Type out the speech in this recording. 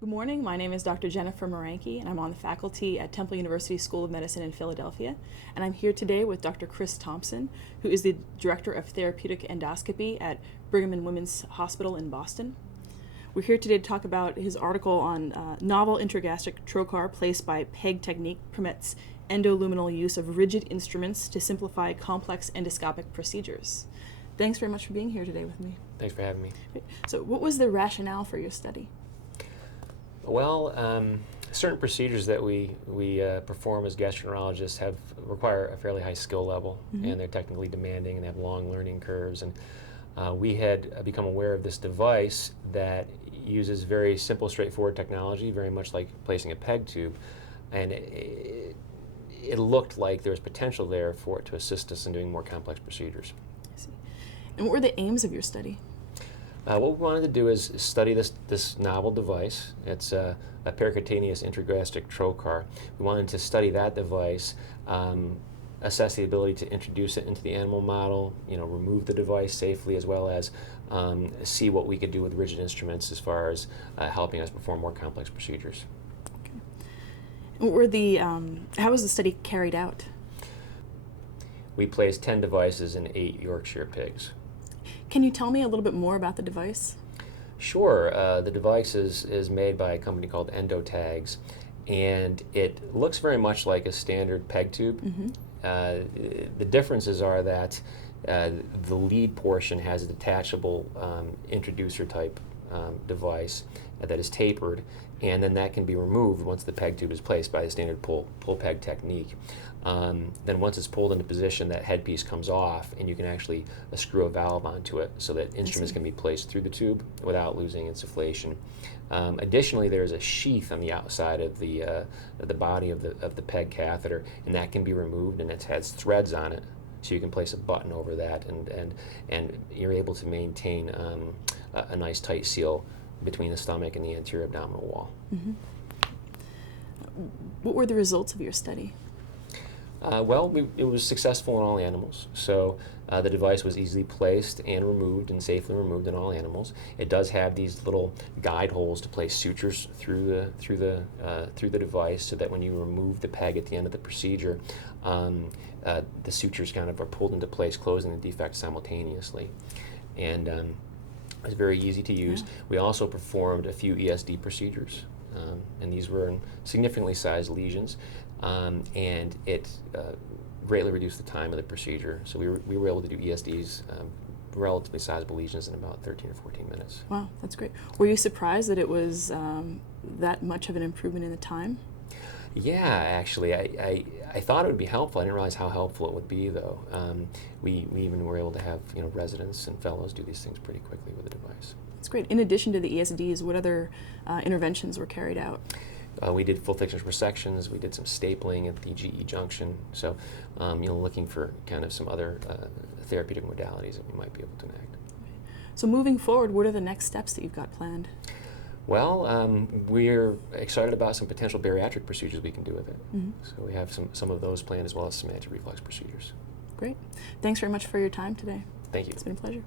Good morning. My name is Dr. Jennifer Maranke, and I'm on the faculty at Temple University School of Medicine in Philadelphia. And I'm here today with Dr. Chris Thompson, who is the Director of Therapeutic Endoscopy at Brigham and Women's Hospital in Boston. We're here today to talk about his article on novel intragastric trocar placed by PEG technique permits endolumenal use of rigid instruments to simplify complex endoscopic procedures. Thanks very much for being here today with me. Thanks for having me. So what was the rationale for your study? Well, certain procedures that we perform as gastroenterologists require a fairly high skill level, and they're technically demanding and they have long learning curves. And we had become aware of this device that uses very simple, straightforward technology, very much like placing a PEG tube, and it looked like there was potential there for it to assist us in doing more complex procedures. I see. And what were the aims of your study? What we wanted to do is study this novel device. It's a percutaneous intragastric trocar. We wanted to study that device, assess the ability to introduce it into the animal model, remove the device safely, as well as see what we could do with rigid instruments as far as helping us perform more complex procedures. Okay. What were how was the study carried out? We placed 10 devices in 8 Yorkshire pigs. Can you tell me a little bit more about the device? Sure. The device is made by a company called Endotags, and it looks very much like a standard PEG tube. The differences are that the lead portion has a detachable introducer type device that is tapered, and then that can be removed once the PEG tube is placed by the standard pull PEG technique. Then once it's pulled into position, that headpiece comes off, and you can actually screw a valve onto it so that instruments can be placed through the tube without losing insufflation. Additionally, there is a sheath on the outside of the body of the PEG catheter, and that can be removed, and it has threads on it, so you can place a button over that, and you're able to maintain a nice tight seal between the stomach and the anterior abdominal wall. What were the results of your study? Well, it was successful in all animals. So the device was easily placed and removed, and safely removed in all animals. It does have these little guide holes to place sutures through the device, so that when you remove the PEG at the end of the procedure, the sutures kind of are pulled into place, closing the defect simultaneously. And it was very easy to use. Yeah. We also performed a few ESD procedures, and these were in significantly sized lesions. And it greatly reduced the time of the procedure. So we were able to do ESDs, relatively sizable lesions, in about 13 or 14 minutes. Wow, that's great. Were you surprised that it was that much of an improvement in the time? Yeah, actually, I thought it would be helpful. I didn't realize how helpful it would be, though. We even were able to have residents and fellows do these things pretty quickly with the device. That's great. In addition to the ESDs, what other interventions were carried out? We did full thickness resections. We did some stapling at the GE junction. So, looking for kind of some other therapeutic modalities that we might be able to enact. So moving forward, what are the next steps that you've got planned? Well, we're excited about some potential bariatric procedures we can do with it. So we have some of those planned, as well as some anti-reflux procedures. Great. Thanks very much for your time today. Thank you. It's been a pleasure.